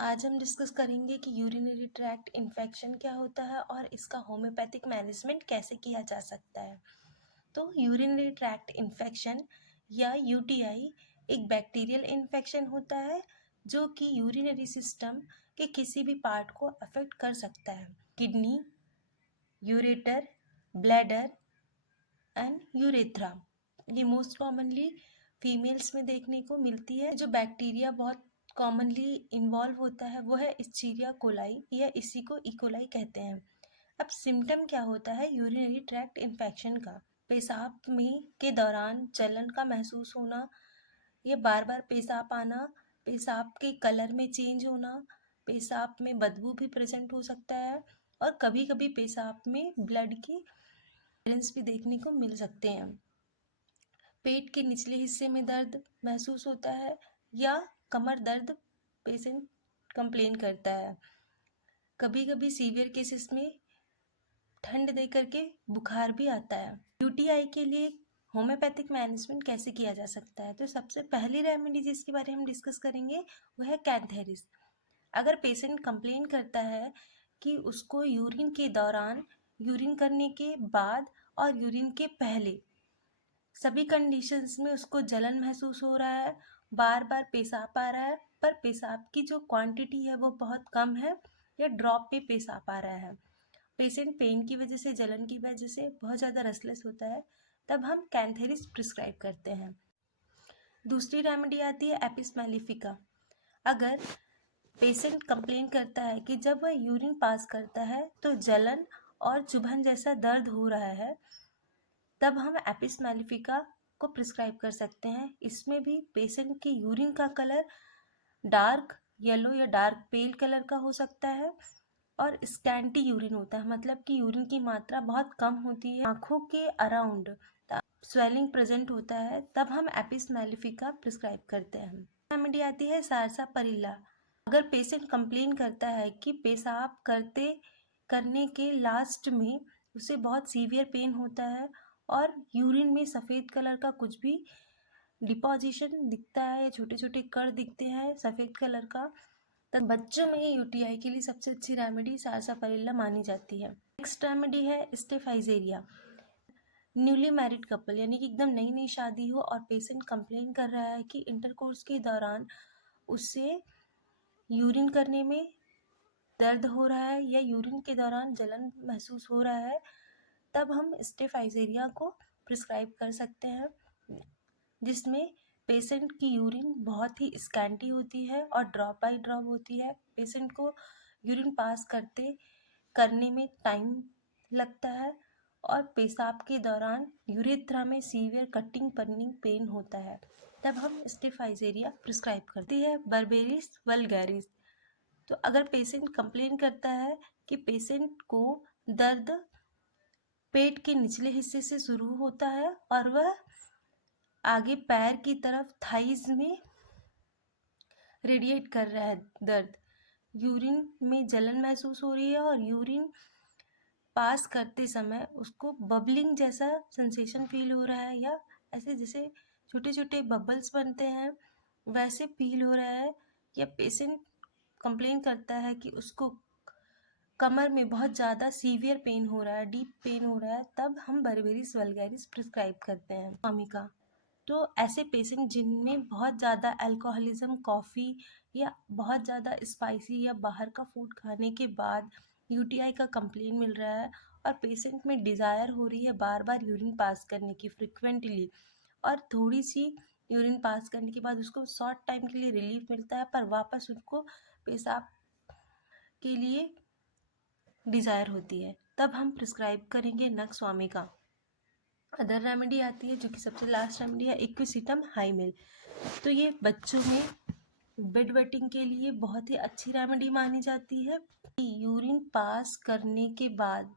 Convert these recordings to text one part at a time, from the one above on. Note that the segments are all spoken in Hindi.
आज हम डिस्कस करेंगे कि यूरिनरी ट्रैक्ट इन्फेक्शन क्या होता है और इसका होम्योपैथिक मैनेजमेंट कैसे किया जा सकता है। तो यूरिनरी ट्रैक्ट इन्फेक्शन या यूटीआई एक बैक्टीरियल इन्फेक्शन होता है जो कि यूरिनरी सिस्टम के किसी भी पार्ट को अफेक्ट कर सकता है। Kidney, ureter, bladder and urethra. ये मोस्ट कॉमनली फीमेल्स में देखने को मिलती है। जो बैक्टीरिया बहुत कॉमनली इन्वॉल्व होता है वो है इस्चीरिया कोलाई या इसी को इकोलाई कहते हैं। अब सिम्टम क्या होता है यूरिनरी ट्रैक्ट इन्फेक्शन का? पेशाब में के दौरान जलन का महसूस होना, ये बार बार पेशाब आना, पेशाब के कलर में चेंज होना, पेशाब में बदबू भी प्रेजेंट हो सकता है और कभी कभी पेशाब में ब्लड की अपीयरेंस भी देखने को मिल सकते हैं। पेट के निचले हिस्से में दर्द महसूस होता है या कमर दर्द पेशेंट कंप्लेन करता है। कभी कभी सीवियर केसेस में ठंड दे करके बुखार भी आता है। यूटीआई के लिए होम्योपैथिक मैनेजमेंट कैसे किया जा सकता है? तो सबसे पहली रेमेडी जिसके बारे में हम डिस्कस करेंगे वह है कैंथेरिस। अगर पेशेंट कंप्लेन करता है कि उसको यूरिन के दौरान, यूरिन करने के बाद और यूरिन के पहले सभी कंडीशंस में उसको जलन महसूस हो रहा है, बार बार पेशाब आ रहा है, पर पेशाब की जो क्वांटिटी है वो बहुत कम है या ड्रॉप पे पेशाब आ रहा है, पेशेंट पेन की वजह से, जलन की वजह से बहुत ज़्यादा रेस्टलेस होता है, तब हम कैंथेरिस प्रिस्क्राइब करते हैं। दूसरी रेमेडी आती है एपिस मैलिफिका। अगर पेशेंट कंप्लेन करता है कि जब वह यूरिन पास करता है तो जलन और चुभन जैसा दर्द हो रहा है, तब हम एपिस मैलिफिका को प्रिस्क्राइब कर सकते हैं। इसमें भी पेशेंट की यूरिन का कलर डार्क येलो या डार्क पेल कलर का हो सकता है और स्कैंटी यूरिन होता है, मतलब कि यूरिन की मात्रा बहुत कम होती है, आँखों के अराउंड स्वेलिंग प्रेजेंट होता है, तब हम एपिस मैलिफिका प्रिस्क्राइब करते हैं। रेमेडी आती है सारसापारिल्ला। अगर पेशेंट कंप्लेन करता है कि पेशाब करने के लास्ट में उसे बहुत सीवियर पेन होता है और यूरिन में सफ़ेद कलर का कुछ भी डिपोजिशन दिखता है या छोटे छोटे कण दिखते हैं सफ़ेद कलर का, तो बच्चों में यूटीआई के लिए सबसे अच्छी रेमेडी सारसापारिल्ला मानी जाती है। नेक्स्ट रेमेडी है स्टेफाइजेरिया। न्यूली मैरिड कपल यानी कि एकदम नई नई शादी हो और पेशेंट कंप्लेन कर रहा है कि इंटरकोर्स के दौरान उससे यूरिन करने में दर्द हो रहा है या यूरिन के दौरान जलन महसूस हो रहा है, तब हम स्टेफाइजेरिया को प्रिस्क्राइब कर सकते हैं, जिसमें पेशेंट की यूरिन बहुत ही स्कैंटी होती है और ड्रॉप बाई ड्रॉप होती है। पेशेंट को यूरिन पास करने में टाइम लगता है और पेशाब के दौरान यूरेथ्रा में सीवियर कटिंग बर्निंग पेन होता है, तब हम स्टेफाइजेरिया प्रिस्क्राइब करती है। Berberis vulgaris. तो अगर पेशेंट कंप्लेन करता है कि पेशेंट को दर्द पेट के निचले हिस्से से शुरू होता है और वह आगे पैर की तरफ थाइज में रेडिएट कर रहा है दर्द, यूरिन में जलन महसूस हो रही है और यूरिन पास करते समय उसको बबलिंग जैसा सेंसेशन फील हो रहा है या ऐसे जैसे छोटे छोटे बबल्स बनते हैं वैसे फील हो रहा है, या पेशेंट कंप्लेन करता है कि उसको कमर में बहुत ज़्यादा सीवियर पेन हो रहा है, डीप पेन हो रहा है, तब हम बर्बेरिस वल्गैरिस प्रिस्क्राइब करते हैं। स्वामिका। तो ऐसे पेशेंट जिनमें बहुत ज़्यादा अल्कोहलिज्म, कॉफ़ी या बहुत ज़्यादा स्पाइसी या बाहर का फूड खाने के बाद यूटीआई का कंप्लेन मिल रहा है और पेशेंट में डिज़ायर हो रही है बार बार यूरिन पास करने की फ्रिक्वेंटली, और थोड़ी सी यूरिन पास करने के बाद उसको शॉर्ट टाइम के लिए रिलीफ मिलता है पर वापस उनको पेशाब के लिए डिज़ायर होती है, तब हम प्रिस्क्राइब करेंगे नक्स स्वामिका। अदर रेमेडी आती है जो कि सबसे लास्ट रेमेडी है इक्विसिटम हाइमेल। तो ये बच्चों में बेड वेटिंग के लिए बहुत ही अच्छी रेमेडी मानी जाती है। यूरिन पास करने के बाद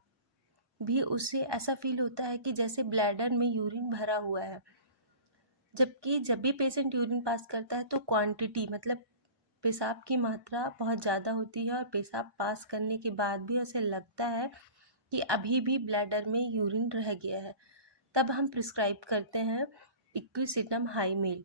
भी उसे ऐसा फील होता है कि जैसे ब्लैडर में यूरिन भरा हुआ है, जबकि जब भी पेशेंट यूरिन पास करता है तो क्वांटिटी मतलब पेशाब की मात्रा बहुत ज़्यादा होती है और पेशाब पास करने के बाद भी उसे लगता है कि अभी भी ब्लैडर में यूरिन रह गया है, तब हम प्रिस्क्राइब करते हैं इक्विसिटम हाइमेल।